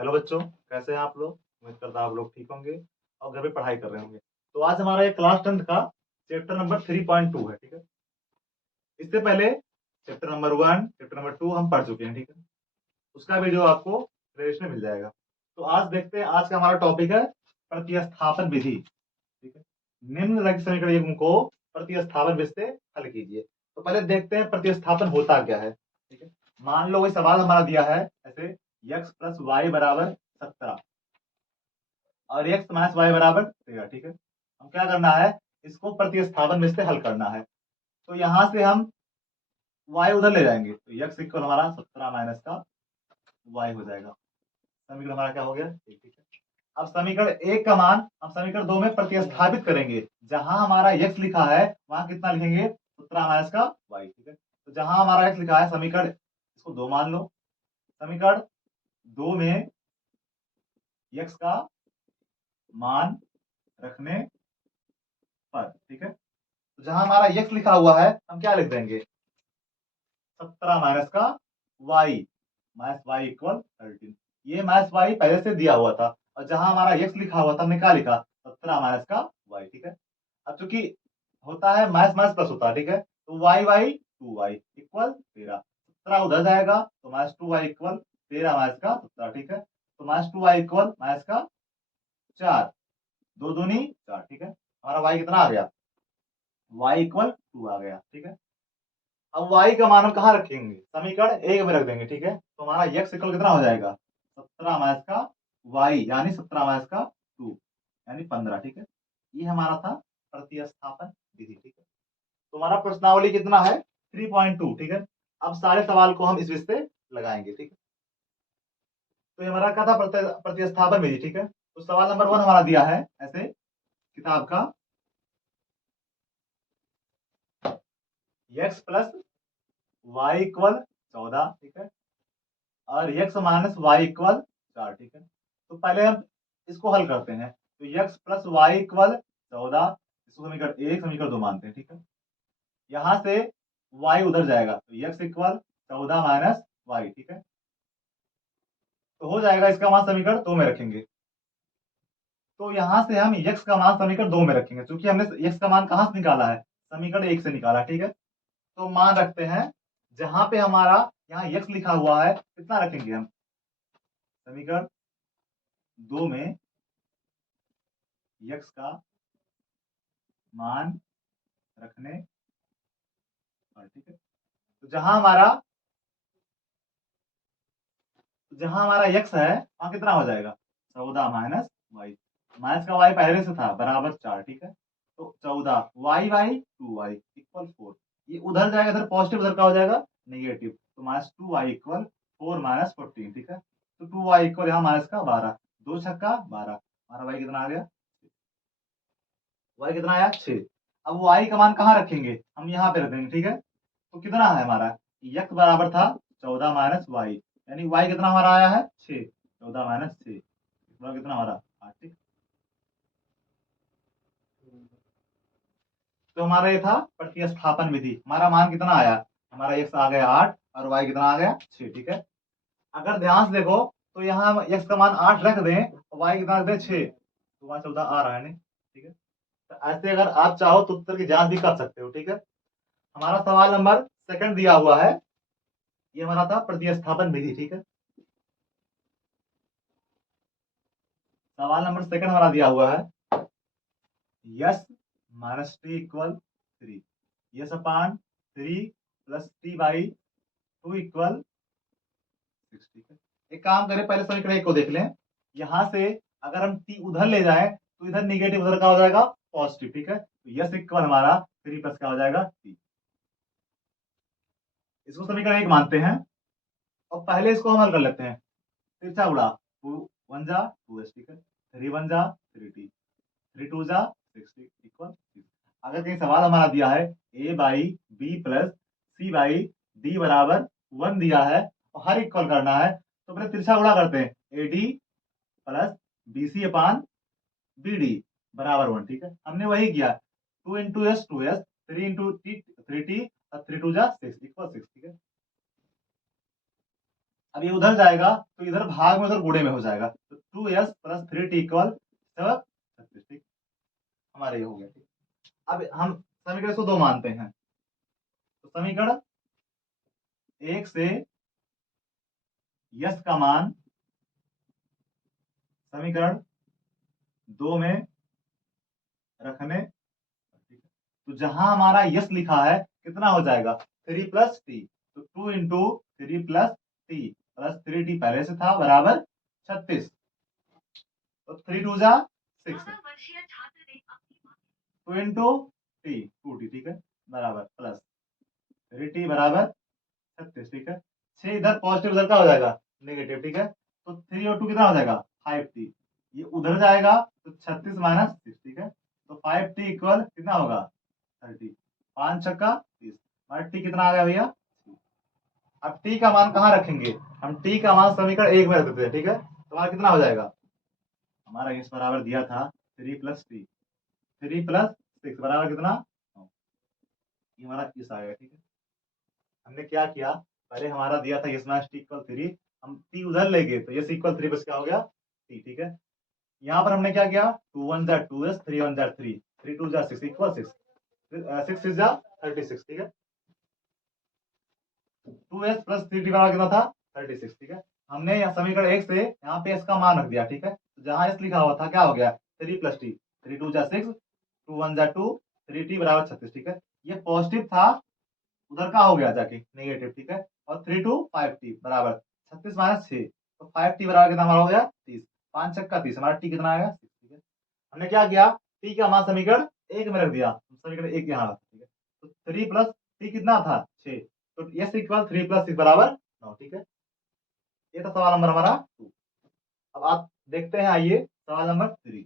Hello बच्चों, कैसे हैं आप लोग। उम्मीद करता हूं आप लोग ठीक होंगे और घर पे पढ़ाई कर रहे होंगे। तो आज हमारा ये क्लास 10 का चैप्टर नंबर 3.2 है। ठीक है, इससे पहले चैप्टर नंबर 1 चैप्टर नंबर 2 हम पढ़ चुके हैं। ठीक है, उसका वीडियो आपको प्लेलिस्ट में मिल जाएगा। तो आज देखते हैं, आज का हमारा टॉपिक है प्रतिस्थापन विधि। ठीक है, निम्नलिखित समीकरण को प्रतिस्थापन विधि से हल कीजिए। तो पहले देखते हैं प्रतिस्थापन होता क्या है। ठीक है, मान लो कोई सवाल हमारा दिया है ऐसे x प्लस वाई बराबर 17 और x माइनस वाई बराबर 13। ठीक है, हम क्या करना है, इसको प्रतिस्थापन विधि से हल करना है। तो यहां से हम y उधर ले जाएंगे तो x इक्वल हमारा 17 माइनस का y हो जाएगा। समीकरण हमारा क्या हो गया, ठीक है। अब समीकरण एक का मान हम समीकरण दो में प्रतिस्थापित करेंगे। जहां हमारा x लिखा है वहां कितना लिखेंगे, 17 माइनस का y। ठीक है, तो जहां हमारा x लिखा है समीकरण, इसको दो मान लो। समीकरण दो में x का मान रखने पर, ठीक है, तो जहां हमारा x लिखा हुआ है हम क्या लिख देंगे, 17 माइनस का y, माइनस वाई इक्वल 13। ये माइनस वाई पहले से दिया हुआ था और जहां हमारा x लिखा हुआ था हमने क्या लिखा, 17 माइनस का y। ठीक है, अब चूंकि होता है माइनस माइनस प्लस होता है, ठीक है, तो वाई वाई 2y इक्वल 13। 17 उधर जाएगा तो माइनस 2y इक्वल 13 माइनस का 17। ठीक है, तो माइनस 2y इक्वल माइनस का 4, दो दूनी 4। ठीक है, हमारा y कितना आ गया, y इक्वल 2 आ गया। ठीक है, अब y का मान हम कहाँ रखेंगे, समीकरण एक में रख देंगे। ठीक है, तो हमारा x इक्वल कितना हो जाएगा, 17 माइनस का y यानी 17 माइनस का 2 यानी 15। ठीक है, ये हमारा था प्रतिस्थापन विधि। ठीक है, तो हमारा प्रश्नावली कितना है, 3.2। ठीक है, अब सारे सवाल को हम इस विषय से लगाएंगे। ठीक है, तो ये हमारा क्या था, प्रतिस्थापन विधि। ठीक है, तो सवाल नंबर 1 हमारा दिया है ऐसे किताब का, x प्लस वाई इक्वल 14। ठीक है, और x माइनस वाई इक्वल 4। ठीक है, तो पहले हम इसको हल करते हैं। तो x प्लस वाई इक्वल 14, इसको समीकरण एक समीकरण दो मानते हैं। ठीक है, यहां से y उधर जाएगा तो x इक्वल 14 माइनस वाई। ठीक है, तो हो जाएगा, इसका मान समीकरण दो में रखेंगे। तो यहां से हम x का मान समीकरण दो में रखेंगे, क्योंकि हमने x का मान कहां से निकाला है, समीकरण एक से निकाला। ठीक है, तो मान रखते हैं जहां पे हमारा यहाँ x लिखा हुआ है कितना रखेंगे हम, समीकरण दो में x का मान रखने पर। ठीक है, तो जहां हमारा x है वहां कितना हो जाएगा, 14 माइनस वाई। माइनस का y पहले से था बराबर 4। ठीक है, तो 14 वाई बाई 2y इक्वल 4। ये उधर जाएगा, इधर पॉजिटिव, उधर का हो जाएगा नेगेटिव, तो माइनस 2y इक्वल 4 माइनस 14। ठीक है, तो 2y इक्वल यहाँ माइनस का 12, दो छक्का 12, हमारा y कितना आ गया, y कितना आया 6। अब y का मान कहाँ रखेंगे, हम यहाँ पे रख देंगे। ठीक है, तो कितना है हमारा, x बराबर था 14 माइनस वाई, यानी y कितना हमारा आया है 6, 14 माइनस 6 कितना हमारा 8। ठीक, तो हमारा ये था प्रतिस्थापन विधि। हमारा मान कितना आया, हमारा x आ गया 8 और y कितना आ गया 6। ठीक है, अगर ध्यान से देखो तो यहाँ हम x का मान 8 रख दें और y कितना रख दें 6, तो वहां 14 आ रहा है नहीं। ठीक है, तो ऐसे अगर आप चाहो तो उत्तर की जांच भी कर सकते हो। ठीक है, हमारा सवाल नंबर सेकंड दिया हुआ है, ये हमारा था प्रतिस्थापन विधि। ठीक है, सवाल नंबर सेकंड हमारा दिया हुआ है, yes minus T equal 3, yes upon 3 plus T by 2 equal 6। ठीक है, एक काम करें, पहले समीकरण एक को देख लें। यहां से अगर हम टी उधर ले जाएं तो इधर निगेटिव, उधर का हो जाएगा पॉजिटिव। ठीक है, तो यस इक्वल हमारा 3 प्लस का हो जाएगा टी, इसको समीकरण एक मानते हैं। और पहले इसको हम हल कर लेते हैं, तिरछा उड़ा, 2 1 जा 2s। ठीक है, 3 1 जा 3t, 3 2 जा 6 इक्वल 6। अगर कहीं सवाल हमारा दिया है a by B plus C by D बराबर 1 दिया है और हर इक्वल करना है, तो पहले तिरछा गुणा करते हैं, A D plus B C upon B D बराबर 1। ठीक है, हमने वही किया, 2 into S 2s, 3 into T 3t और 3 2 जा 6 इक्वल 6। ठीक है, अब ये उधर जाएगा तो इधर भाग में उधर गुणे में हो जाएगा, तो 2s प्लस 3t इक्वल 36, ठीक, हमारा ये हो गया, ठीक। अब हम समीकरण को 2 मानते हैं, तो समीकरण 1 से यस का मान समीकरण 2 में रखने, तो जहां हमारा यस लिखा है कितना हो जाएगा 3 प्लस टी, तो 2 into 3 plus T plus 3t पहले से था बराबर 36, तो 3 2 जा 6, 2 इंटू टी 2t, ठीक है, बराबर प्लस 3t बराबर 36, ठीक है। 6 इधर पॉजिटिव, उधर का हो जाएगा नेगेटिव, ठीक है, तो 3 और 2 कितना हो जाएगा 5t, ये उधर जाएगा तो 36 माइनस 6, ठीक है, तो 5t इक्वल कितना होगा 30, 5 छक्का 30, हमारा टी कितना आ गया भैया। अब टी का मान कहाँ रखेंगे, हम टी का मान समीकरण 1 में रख देते हैं, ठीक है, तो हमारा कितना हो जाएगा, हमारा इस बराबर दिया था 3 प्लस टी, 3 प्लस 6 बराबर कितना 9, ये हमारा इस आ गया, ठीक है। हमने क्या किया, पहले हमारा दिया था यस माइनस टी इक्वल 3, हम टी उधर ले गए तो यस इक्वल 3 बस क्या हो गया टी, ठीक है। यहाँ पर हमने क्या किया 2 1 जा 2s, 3 1 जा 3, 3 2 जा 6 इक्वल 6, 6 6 जा 36, ठीक है, 2s प्लस 3t बराबर कितना था 36, ठीक है। हमने यहाँ समीकरण 1 से यहाँ पे s का मान रख दिया, ठीक है, तो जहाँ s लिखा हुआ था क्या हो गया 3 प्लस टी, 3 2 जा 6, 2 1 जा 2, 3t बराबर 36, ठीक है। ये पॉजिटिव था, उधर का हो गया जाके नेगेटिव, ठीक है, और 3 2 5t बराबर 36 माइनस 6, तो 5t बराबर कितना हमारा हो गया 30, 5 छक्का 30, हमारा टी कितना आएगा 6, ठीक है। हमने क्या किया टी का मान समीकरण 1 में रख दिया, समीकरण 1 यहाँ रखा, ठीक है, तो 3 प्लस टी कितना था 6, तो एस इक्वल 3 प्लस 6 बराबर 9, ठीक है। ये था सवाल नंबर हमारा 2। अब आप देखते हैं, आइए सवाल नंबर 3,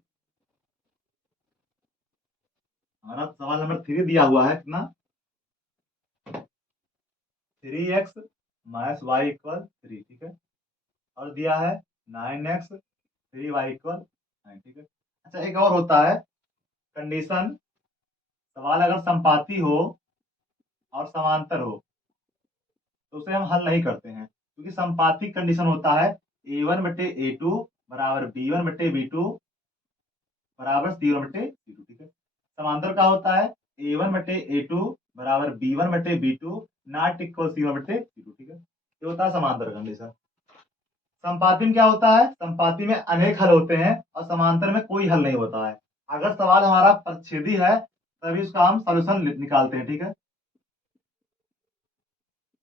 हमारा सवाल नंबर 3 दिया हुआ है कितना 3x माइनस वाई इक्वल 3, ठीक है, और दिया है 9x 3y इक्वल 9, ठीक है। अच्छा एक और होता है कंडीशन, सवाल अगर संपाती हो और समांतर हो तो उसे हम हल नहीं करते हैं, क्योंकि संपाती कंडीशन होता है a1 बटे a2 बराबर b1 बटे b2 बराबर c1 बटे c2, ठीक है। समांतर का होता है a1 बटे a2 बराबर b1 बटे b2 नॉट इक्वल c1 बटे c2, ठीक है, ये होता है समांतर कंडीशन। संपाती में क्या होता है, संपाती में अनेक हल होते हैं और समांतर में कोई हल नहीं होता है। अगर सवाल हमारा परिच्छेदी है तभी उसका हम सॉल्यूशन निकालते हैं, ठीक है।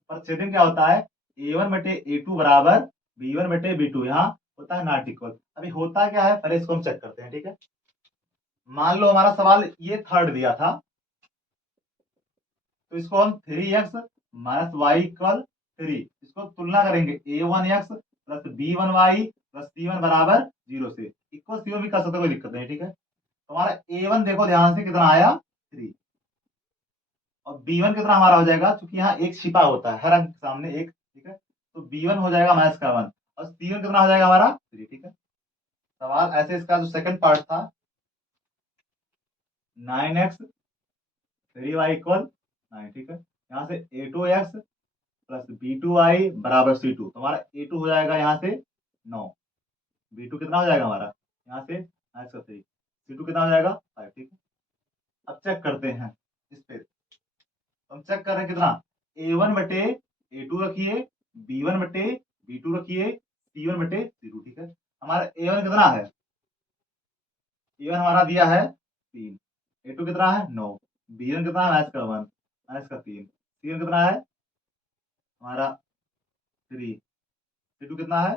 परिच्छेदी में क्या होता है a1 बटे a2 बराबर b1 बटे b2, यहाँ होता है नॉट इक्वल। अभी होता क्या है पहले इसको हम चेक करते हैं, ठीक है। मान लो हमारा सवाल ये थर्ड दिया था, तो इसको हम 3x माइनस वाई इक्वल 3, इसको तुलना करेंगे a1x plus b1y plus c1 बराबर 0 से, इक्वल c1 भी कर सकते, कोई दिक्कत नहीं, ठीक है। तो हमारा a1 देखो ध्यान से कितना आया 3, और b1 कितना हमारा हो जाएगा, क्योंकि यहाँ एक छिपा होता है हर अंक के सामने एक, ठीक है, तो b1 हो जाएगा माइनस का 1, और c1 कितना हो जाएगा हमारा 3, ठीक है। सवाल ऐसे इसका जो सेकंड पार्ट था 9x 3y इक्वल 9, ठीक है, यहाँ से a2x प्लस b2y बराबर c2, तो हमारा a2 हो जाएगा यहाँ से 9, b2 कितना हो जाएगा हमारा यहाँ से माइनस का 3, c2 कितना हो जाएगा 5, ठीक है। अब चेक करते हैं इस पे, तो हम चेक कर रहे हैं कितना a1 बटे a2 रखिए, b1 बटे b2 रखिए, c1 बटे c2, ठीक है। हमारा a1 कितना है, a1 हमारा दिया है 3, a2 कितना है 9, b1 कितना है माइनस का 1 माइनस का 3, c1 कितना है हमारा 3, c2 कितना है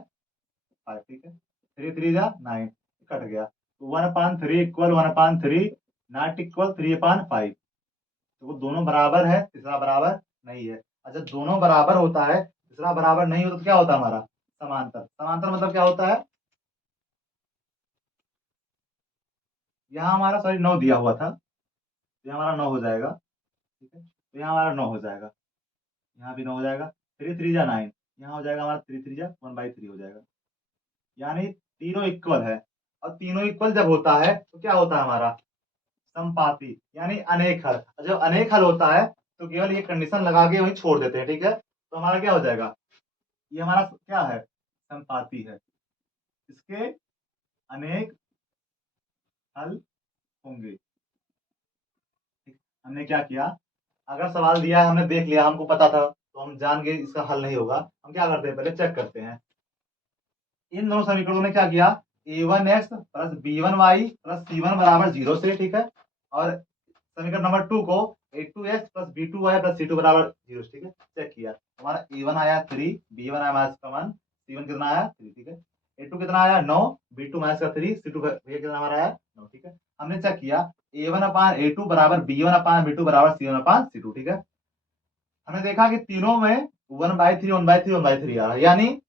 5, ठीक है, 3 3 जा 9, कट गया, तो 1/3 इक्वल 1/3 नॉट इक्वल 3/5, तो वो दोनों बराबर है, तीसरा बराबर नहीं है। अच्छा दोनों बराबर होता है तीसरा बराबर नहीं होता तो क्या होता है हमारा समांतर, समांतर मतलब क्या होता है, यहाँ हमारा सॉरी 9 दिया हुआ था, तो यहाँ हमारा 9 हो जाएगा, ठीक है, तो यहाँ हमारा 9 हो जाएगा, यहाँ भी 9 हो जाएगा, 3 3 जा 9, यहाँ हो जाएगा हमारा 3 3 जा 1/3 हो जाएगा, यानी तीनों इक्वल है। और तीनों इक्वल जब होता है तो क्या होता है हमारा संपाती, यानी अनेक हल। जब अनेक हल होता है तो केवल ये कंडीशन लगा के वही छोड़ देते हैं, ठीक है, तो हमारा क्या हो जाएगा ये हमारा क्या है, संपाती है, इसके अनेक हल होंगे। हमने क्या किया, अगर सवाल दिया है हमने देख लिया, हमको पता था, तो हम जान गए इसका हल नहीं होगा, हम क्या करते हैं, पहले चेक करते हैं। इन दोनों समीकरणों ने क्या किया, a1x plus b1y plus c1 बराबर 0 से, ठीक है, और समीकरण नंबर 2 को a2x plus b2y plus c2 बराबर 0 से, ठीक है, चेक किया। हमारा a1 आया 3, b1 आया माइनस का 1, c1 कितना आया 3, ठीक है, a2 कितना आया 9, b2 माइनस का 3, c2 भैया कितना हमारा आया 9, ठीक है। हमने चेक किया a1 अपान a2 बराबर b1 अपान b2 बराबर c1 अपान c2, ठीक है। हमने देखा कि तीनों में 1/3 1/3 1/3 आ रहा है, यानी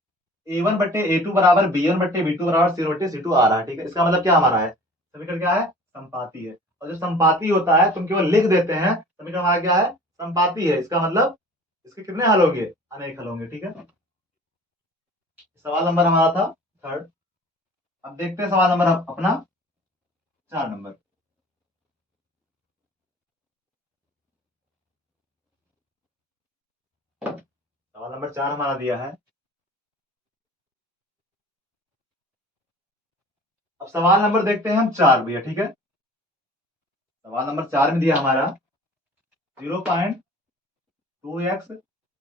a1 बट्टे a2 बराबर b1 बट्टे b2 बराबर c1 बट्टे c2 आ रहा है, ठीक है। इसका मतलब क्या हमारा है, समीकरण क्या है, संपाती है। और जब संपाती होता है तुम केवल लिख देते हैं, समीकरण हमारा क्या है, संपाती है, इसका मतलब इसके कितने हल होंगे, अनेक हल होंगे, ठीक है। सवाल नंबर हमारा था थर्ड। अब देखते हैं सवाल नंबर अपना 4 नंबर। सवाल नंबर 4 हमारा दिया है। अब सवाल नंबर देखते हैं हम 4 भैया, ठीक है। सवाल नंबर 4 में दिया हमारा 0.2x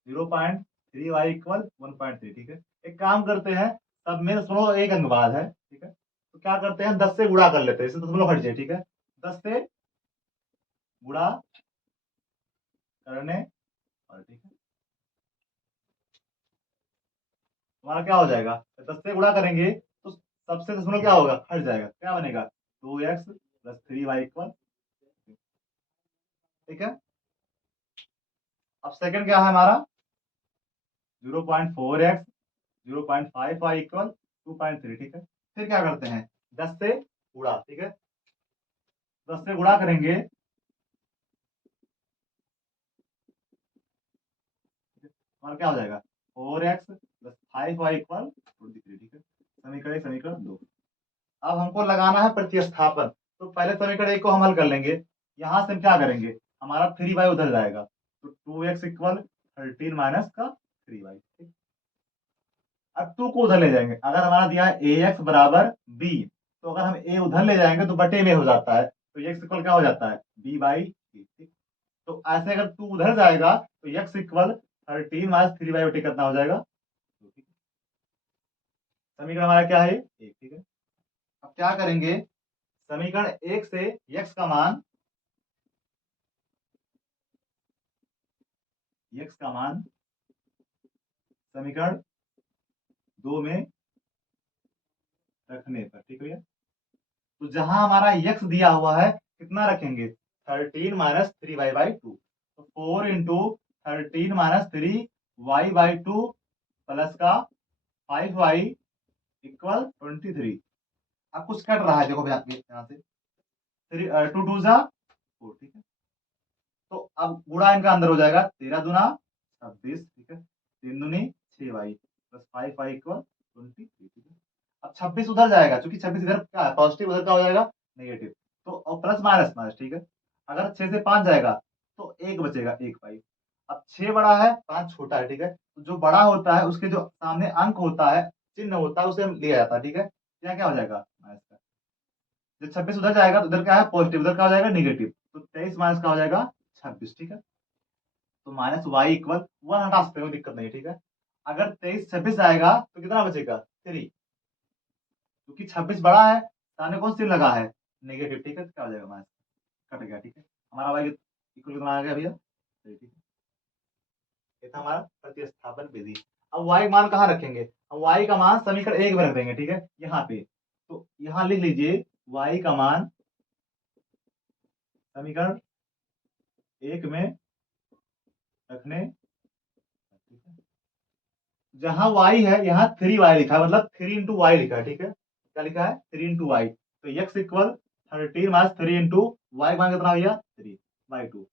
0.3y इक्वल 1.3, ठीक है। एक काम करते हैं, सब में सुनो एक अंकवाद है, ठीक है, तो क्या करते हैं 10 से गुणा कर लेते हैं, इससे दशमलव हट जाए, ठीक है। 10 से गुणा करने और, ठीक है, हमारा क्या हो जाएगा, 10 से गुणा करेंगे तो सबसे दशमलव क्या होगा, हट जाएगा, क्या बनेगा 2x प्लस 3y इक्वल, ठीक है। अब सेकंड क्या है हमारा 0.4x 0.5y इक्वल 2.3, ठीक है। फिर क्या करते हैं 10 से गुणा, ठीक है, 10 से गुणा करेंगे, हमारा क्या हो जाएगा 4x प्लस 5y इक्वल 23, ठीक है। समीकरण 2। अब हमको लगाना है प्रतिस्थापन, तो पहले समीकरण 1 को हम हल कर लेंगे। यहां से हम क्या करेंगे, हमारा 3y उधर जाएगा, तो 2x इक्वल 13 माइनस का 3y, ठीक। अब 2 को उधर ले जाएंगे, अगर हमारा दिया है ax बराबर b, तो अगर हम a उधर ले जाएंगे तो बटे में हो जाता है, तो x इक्वल क्या हो जाता है b बाई, ठीक। तो ऐसे अगर 2 उधर जाएगा तो x इक्वल 13 माइनस 3y बटे कितना हो जाएगा, समीकरण हमारा क्या है 1, ठीक है। अब क्या करेंगे, समीकरण 1 से x का मान, x का मान समीकरण 2 में रखने पर, ठीक है। तो जहां हमारा x दिया हुआ है कितना रखेंगे 13 माइनस 3y/2, तो 4 इंटू 13 माइनस 3y/2 प्लस का 5y इक्वल 23। अब कुछ कट रहा है, देखो भैया यहाँ से 2 2 जा 4, ठीक है। तो अब गुणा इनका अंदर हो जाएगा, 13 दूना 26, ठीक है, 3 दूनी 6y प्लस 5y इक्वल 23, ठीक है। अब 26 उधर जाएगा, क्योंकि 26 इधर क्या है पॉजिटिव, उधर क्या हो जाएगा नेगेटिव, तो और प्लस माइनस माइनस, ठीक है। अगर 6 से 5 जाएगा तो 1 बचेगा, 1y। अब 6 बड़ा है 5 छोटा है, ठीक है, तो जो बड़ा होता है उसके जो सामने अंक होता है, चिन्ह होता है, उसे लिया जाता है, ठीक है। यहाँ क्या हो जाएगा माइनस का, जब 26 उधर जाएगा तो उधर क्या है पॉजिटिव, उधर क्या हो जाएगा नेगेटिव, तो 23 माइनस का हो जाएगा 26, ठीक है। तो माइनस वाई इक्वल 1 हटा सकते हो, दिक्कत नहीं, ठीक है। अगर 23 26 आएगा तो कितना बचेगा 3, क्योंकि 26 बड़ा है, सामने कौन सी लगा है नेगेटिव, ठीक है, तो क्या हो जाएगा माइनस, कट गया, ठीक है। हमारा वाई इक्वल कितना आ गया भैया 3, ठीक है। ये था हमारा प्रतिस्थापन विधि। अब वाई मान कहाँ रखेंगे, हम वाई का मान समीकरण 1 में रख देंगे, ठीक है, यहाँ पे। तो यहाँ लिख लीजिए वाई का मान समीकरण 1 में रखने, जहां y है यहाँ 3y लिखा है, मतलब 3 इंटू वाई लिखा है, ठीक है। क्या लिखा है 3 इंटू वाई, तो x equal 13 minus 3 into Y मान कितना भैया 3/2,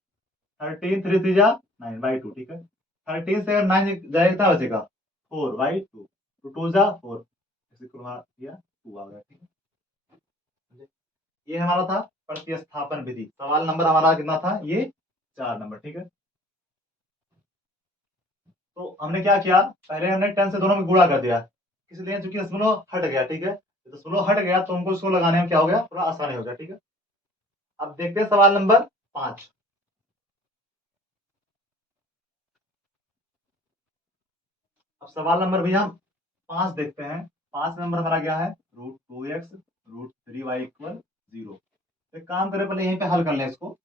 13 3 3 जा 9/2, ठीक है। 13 से अगर 9 जाएगा कितना बचेगा 4/2, तो 2 जा 4, x इक्वल हमारा भैया 2 आ गया, ठीक है। ये हमारा था प्रतिस्थापन विधि। सवाल नंबर हमारा कितना था ये 4 नंबर, ठीक है। तो हमने क्या किया, पहले हमने 10 से दोनों में गुणा कर दिया, इसलिए चूंकि दशमलव हट गया, ठीक है, दशमलव हट गया तो हमको इसको लगाने में क्या हो गया, थोड़ा आसानी हो गया, ठीक है। अब देखते हैं सवाल नंबर 5। अब सवाल नंबर भैया हम 5 देखते हैं। 5 नंबर हमारा क्या है, √2x √3y = 0। एक काम करें, पहले यहीं पे हल कर लें इसको।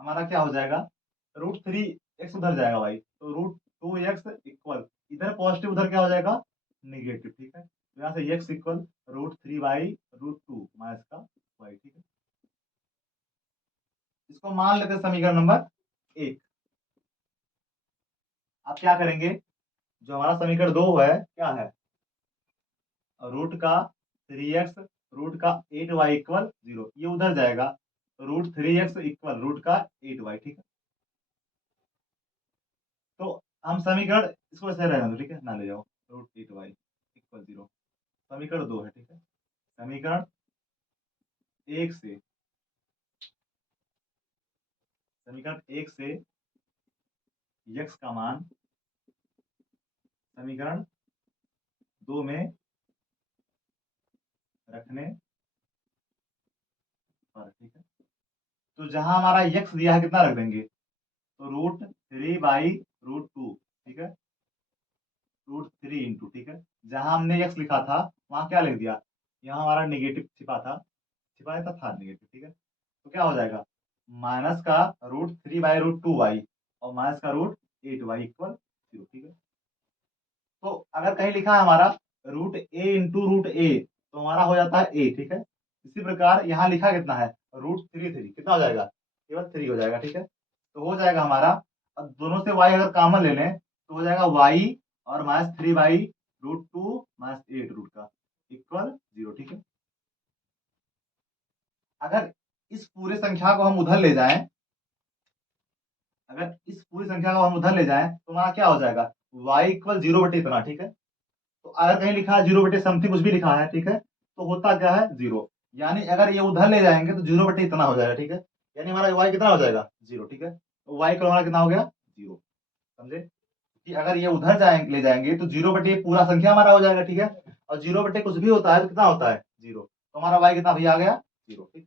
हमारा क्या हो जाएगा, √3x उधर जाएगा भाई, तो √2x इक्वल, इधर पॉजिटिव उधर क्या हो जाएगा, निगेटिव, ठीक है। तो यहाँ से x इक्वल √3y√2 माइनस का y, ठीक है। इसको मान लेते हैं समीकरण नंबर 1। आप क्या करेंगे, जो हमारा समीकरण 2 है क्या है, रूट का 3x √8y = 0, ये उधर जाएगा, तो √3x इक्वल रूट का 8y, ठीक है। तो हम समीकरण इसको ऐसे रहने दो, ठीक है, ना ले जाओ, √8y = 0। समीकरण 2 है, ठीक है। समीकरण 1 से, समीकरण 1 से x का मान समीकरण 2 में रखने पर, ठीक है। तो जहां हमारा x दिया है कितना रख देंगे, तो √3/√2, ठीक है, √3 इंटू, ठीक है, जहां हमने x लिखा था वहां क्या लिख दिया, यहाँ हमारा निगेटिव छिपा था, छिपाया था निगेटिव, ठीक है। तो क्या हो जाएगा, माइनस का √3/√2y और माइनस का √8y = 0, ठीक है। तो अगर कहीं लिखा है हमारा √a तो हमारा हो जाता है a, ठीक है। इसी प्रकार यहाँ लिखा कितना है, √3 कितना हो जाएगा, केवल 3 हो जाएगा, ठीक है। तो हो जाएगा हमारा, अब दोनों से y अगर कॉमन ले लें तो हो जाएगा y और -3/√2 -8 रूट का इक्वल 0, ठीक है। अगर इस पूरे संख्या को हम उधर ले जाएं, अगर इस पूरी संख्या को हम उधर ले जाएं तो हमारा क्या हो जाएगा, y = 0 बटे इतना, ठीक है। तो अगर कहीं लिखा है 0 बटे समथिंग कुछ भी लिखा है, ठीक है, तो होता क्या है 0, यानी अगर ये उधर ले जाएंगे तो 0 बटे इतना हो जाएगा, ठीक है। यानी हमारा y कितना हो जाएगा, 0, ठीक है। तो y का हमारा कितना हो गया, 0, समझे, कि अगर ये उधर जाएंगे ले जाएंगे तो 0 बटे पूरा संख्या हमारा हो जाएगा, ठीक है। और 0 बटे कुछ भी होता है तो कितना होता है, 0, तो हमारा y कितना भी आ गया, 0, ठीक।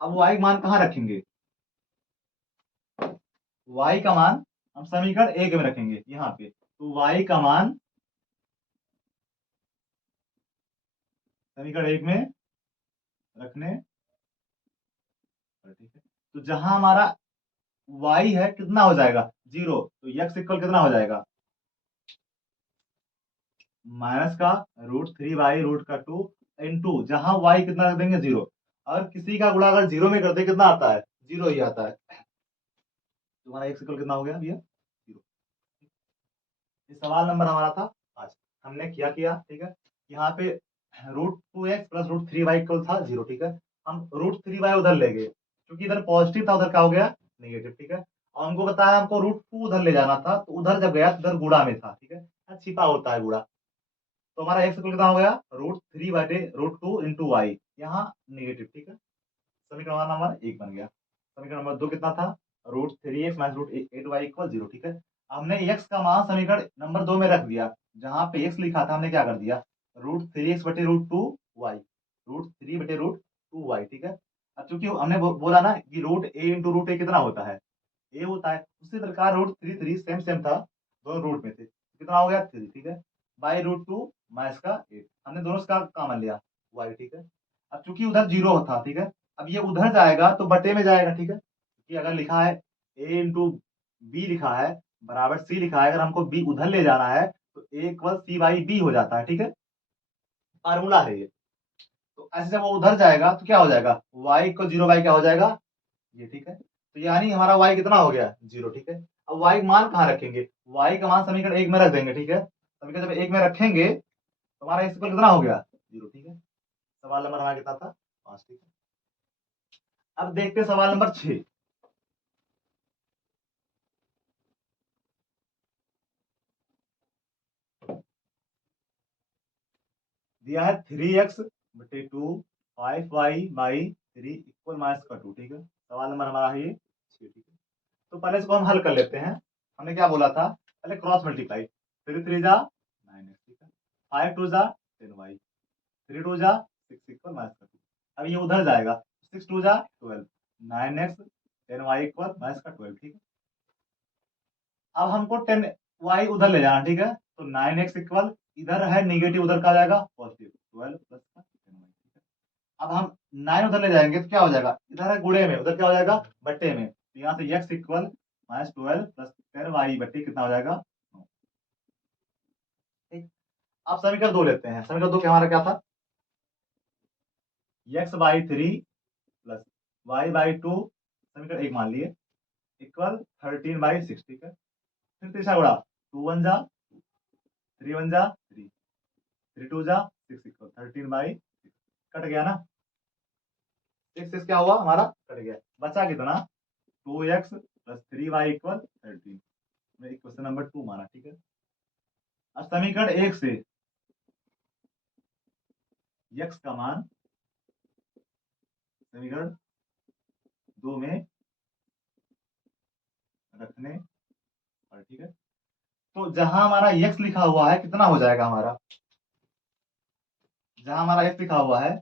अब y मान कहाँ रखेंगे, y का मान हम समीकरण 1 में रखेंगे यहाँ पे, तो y का मान समीकरण 1 में रखने पर, ठीक है। तो जहां हमारा y है कितना हो जाएगा, 0, तो x इक्वल कितना हो जाएगा, माइनस का √3/√2 इंटू, जहां y कितना रख देंगे, 0। अगर किसी का गुणा अगर 0 में करते कितना आता है, 0 ही आता है। तुम्हारा x इक्वल कितना हो गया भैया, 0। ये सवाल नंबर हमारा था 5, हमने किया, ठीक है। यहाँ पे √2x + √3y था 0, ठीक है। हम √3y उधर ले गए, क्योंकि इधर पॉजिटिव था उधर क्या हो गया, नेगेटिव, ठीक है। और हमको बताया हमको √2 उधर ले जाना था, तो उधर जब गया तो उधर गुणा में था, ठीक है, यहाँ छिपा होता है गुणा। तो हमारा x इक्वल कितना हो गया, √3/√2 इंटू वाई, यहाँ नेगेटिव, ठीक है। समीकरण हमारा नंबर 1 बन गया। समीकरण नंबर 2 कितना था, √3x - √8y = 0, ठीक है। हमने x का मान समीकरण नंबर 2 में रख दिया, जहां पे x लिखा था हमने क्या कर दिया, √3x बटे √2y, √3/√2y, ठीक है। अब चूंकि हमने बोला ना कि √a कितना होता है, a होता है, उसी प्रकार √3 सेम सेम था, दोनों रूट में थे, कितना हो गया 3, ठीक है, /√2 माइनस का 8, हमने दोनों का कॉमन लिया y, ठीक है। अब चूंकि उधर 0 था, ठीक है, अब ये उधर जाएगा तो बटे में जाएगा, ठीक है, क्योंकि अगर लिखा है a इंटू बी लिखा है बराबर c लिखा है, अगर हमको b उधर ले जाना है तो a = c/b हो जाता है, ठीक है, फार्मूला है ये। तो ऐसे जब वो उधर जाएगा तो क्या हो जाएगा, y = 0/, क्या हो जाएगा ये, ठीक है। तो यानी हमारा y कितना हो गया, 0, ठीक है। अब y मान कहाँ रखेंगे, y का मान समीकरण 1 में रख देंगे, ठीक है। समीकरण जब 1 में रखेंगे तो हमारा x इक्वल कितना हो गया, 0, ठीक है। सवाल नंबर हमारा कितना था, 5, ठीक है। अब देखते हैं सवाल नंबर 6। दिया है 3x/2 5y/3 = -2, ठीक है। सवाल नंबर हमारा है ये 6, ठीक है। तो पहले इसको हम हल कर लेते हैं। हमने क्या बोला था, पहले क्रॉस मल्टीप्लाई, 3 3 जा 9x, ठीक है, 5 2 जा 10y, 3 2 जा 6 इक्वल -2। अब ये उधर जाएगा, 6 2 जा 12, 9x 10y इक्वल -12, ठीक है। अब हमको 10y उधर ले जाना, ठीक है, तो 9x इक्वल इधर है नेगेटिव, उधर का जाएगा पॉजिटिव, 12 प्लस 10y, ठीक है। अब हम 9 उधर ले जाएंगे तो क्या हो जाएगा, इधर है गुणे में, उधर क्या हो जाएगा बट्टे में, तो यहाँ से x इक्वल -12 प्लस 10y बट्टे कितना हो जाएगा 9, ठीक। अब समीकरण 2 लेते हैं, समीकरण 2 हमारा क्या था, x/3 प्लस y/2, समीकरण 1 मान लिए, इक्वल 13/6, ठीक है। फिर तीसरा गुणा, 2 1 जा 3 1 जा 3, 3 2 जा 6 इक्वल 13/6, कट गया ना, 6 क्या हुआ हमारा, कट गया, बचा कितना 2x plus 3y equal 13, question number 2 माना, ठीक है। अब समीकरण 1 से x का मान समीकरण 2 में रखने पर, ठीक है, तो जहां हमारा x लिखा हुआ है कितना हो जाएगा हमारा, जहां हमारा x लिखा हुआ है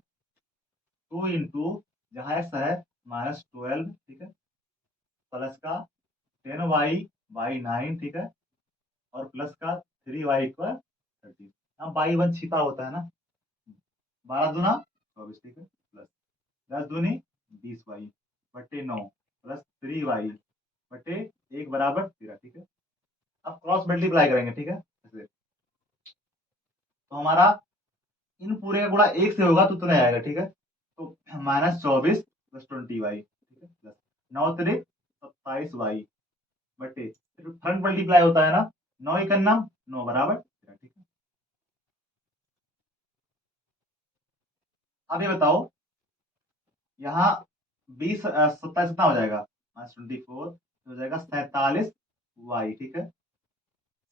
2 इंटू जहां x है -12, ठीक है, प्लस का 10y बाई 9, ठीक है, और प्लस का 3y इक्वल 13, यहाँ बाई 1 छिपा होता है ना, 12 दूना 24, ठीक है, प्लस 10 दूनी 20y बटे 9 प्लस 3y बटे 1 बराबर 13, ठीक है। अब क्रॉस मल्टीप्लाई करेंगे, ठीक है, ऐसे तो हमारा इन पूरे का गुणा 1 से होगा तो उतना आएगा, ठीक है, तो -24 प्लस 20y, ठीक है, प्लस 9 3 27y बटे, फ्रंट मल्टीप्लाई होता है ना, 9 1 9 बराबर 13, ठीक है। अब ये बताओ, यहाँ 20 27 कितना हो जाएगा, -24 हो जाएगा 47y, ठीक है,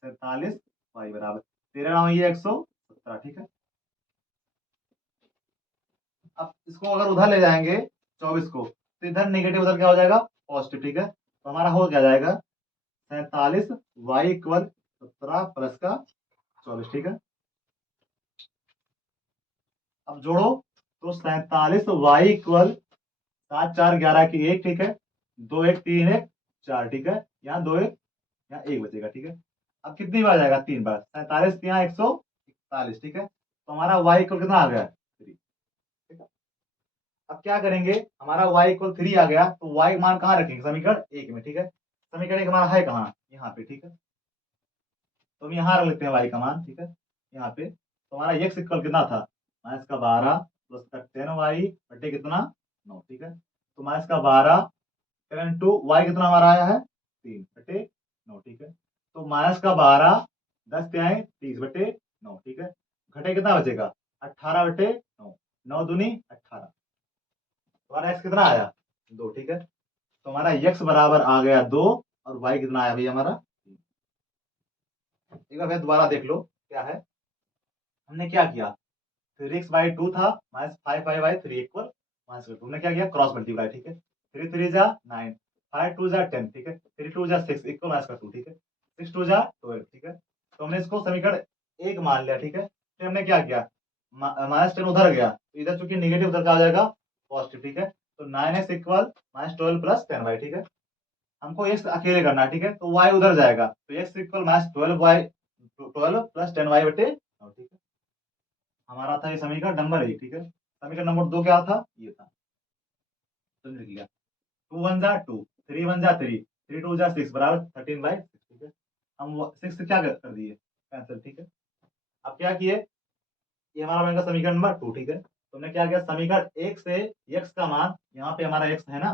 47y बराबर 13 9 ये 117, ठीक है। अब इसको अगर उधर ले जाएंगे 24 को, तो इधर नेगेटिव उधर क्या हो जाएगा पॉजिटिव, ठीक है, तो हमारा हो क्या जाएगा 47y इक्वल 17 प्लस का 24, ठीक है। अब जोड़ो तो 47y इक्वल 7 4 11 की 1, ठीक है, 2 1 3 1 4, ठीक है, यहाँ 2 1 यहाँ 1 बचेगा, ठीक है। अब कितनी बार जाएगा 3 बार, 47 यहाँ 141, ठीक है, तो हमारा y इक्वल कितना आ गया 3, ठीक है। अब क्या करेंगे, हमारा y इक्वल 3 आ गया, तो y मान कहाँ रखेंगे समीकरण 1 में, ठीक है, समीकरण 1 हमारा है कहाँ, यहाँ पे, ठीक है, तो हम यहाँ रख लेते हैं y का मान, ठीक है, यहाँ पे, तो हमारा x इक्वल कितना था -12 प्लस का 10y बटे कितना 9, ठीक है, तो -12 10 y कितना हमारा आया है 3 बटे 9, ठीक है, तो -12 10 त्याएं 30 बटे 9, ठीक है, घटे कितना बचेगा 18 बटे 9, 9 दूनी 18, हमारा x कितना आया 2, ठीक है, तो हमारा x बराबर आ गया 2 और y कितना आया भैया हमारा 3। एक बार फिर दोबारा देख लो क्या है, हमने क्या किया 3x/2 था -5y/3 इक्वल -2, हमने क्या किया क्रॉस मल्टीप्लाई, ठीक है, 3 3 जा 9 5 2 जा 10, ठीक है, 3 2 जा 6 इक्वल -2, ठीक है, 6 2 जा 12, ठीक है, तो हमने इसको समीकरण 1 मान लिया, ठीक है, फिर हमने क्या किया -10 उधर गया, तो इधर चूंकि नेगेटिव उधर का आ जाएगा पॉजिटिव, ठीक है, तो 9x इक्वल -12 प्लस 10y, ठीक है, हमको x अकेले करना है, ठीक है, तो y उधर जाएगा, तो x इक्वल -12 प्लस 10y बटे 9, ठीक है, हमारा था ये समीकरण नंबर 1, ठीक है। समीकरण नंबर 2 क्या था, ये था, तो लिख लिया 2 1 जा 2 3 1 जा 3 3 2 जा 6 बराबर 13/6, ठीक है, हम 6 से क्या कर दिए कैंसिल, ठीक है। अब क्या किए, ये हमारा बनेगा समीकरण नंबर 2, ठीक है, तुमने क्या किया समीकरण 1 से x का मान, यहाँ पे हमारा x है ना,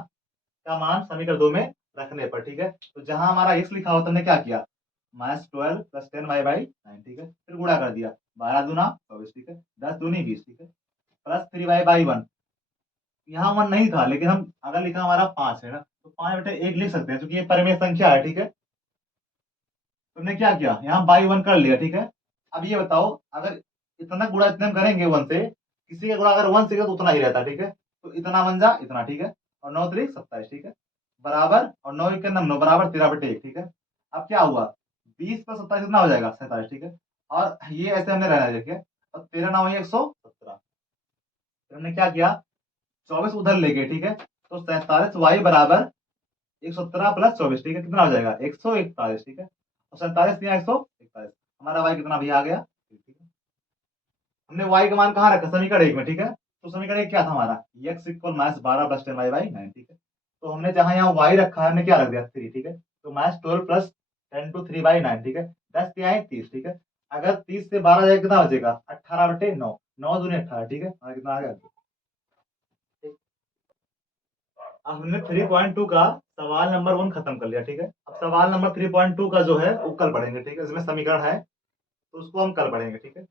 का मान समीकरण 2 में रखने पर, ठीक है, तो जहां हमारा x लिखा हो तुमने क्या किया -12 प्लस 10y/9, ठीक है, फिर गुणा कर दिया 12 दूना 24, ठीक है, 10 दूनी 20, ठीक है, प्लस 3y/1, यहाँ 1 नहीं था लेकिन हम अगर लिखा हमारा 5 है ना, तो 5/1 लिख सकते हैं क्योंकि ये परिमेय संख्या है, ठीक है। तुमने क्या किया यहाँ बाई 1 कर लिया, ठीक है। अब ये बताओ अगर इतना गुणा इतने हम करेंगे 1 से, किसी का गुणा अगर 1 से किया तो उतना ही रहता, ठीक है, तो इतना 1 जा इतना, ठीक है, और 9 3 27, ठीक है, बराबर, और 9 1 9 बराबर 13/1, ठीक है। अब क्या हुआ, 20 + 27 कितना हो जाएगा, 47, ठीक है। और ये ऐसे हमने रहना है, देखिए, और 13 ना हुई 117। फिर हमने क्या किया, 24 उधर ले गए, ठीक है। तो 47y बराबर 117 + 24, ठीक है, कितना हो जाएगा, 141, ठीक है। और 47 या 141, हमारा y कितना भी आ गया, ठीक है। हमने y का मान कहाँ रखा, समीकरण 1 में, ठीक है। तो समीकरण 1 क्या था हमारा, x = -12 + 10y/9, ठीक है। तो हमने जहां यहाँ y रखा है, हमने क्या रख दिया, 3, ठीक है। तो -12 + 10 to 3/9, ठीक है। 10 क्या है, 30, ठीक है। अगर 30 से 12 जाएगा कितना बचेगा, 18/9, 9 दूनी 18, ठीक है। हमारा कितना आ गया, ठीक। अब हमने 3.2 का सवाल नंबर 1 खत्म कर लिया, ठीक है। अब सवाल नंबर 3.2 का जो है वो कल पढ़ेंगे, ठीक है। इसमें समीकरण है तो उसको हम कल पढ़ेंगे, ठीक है।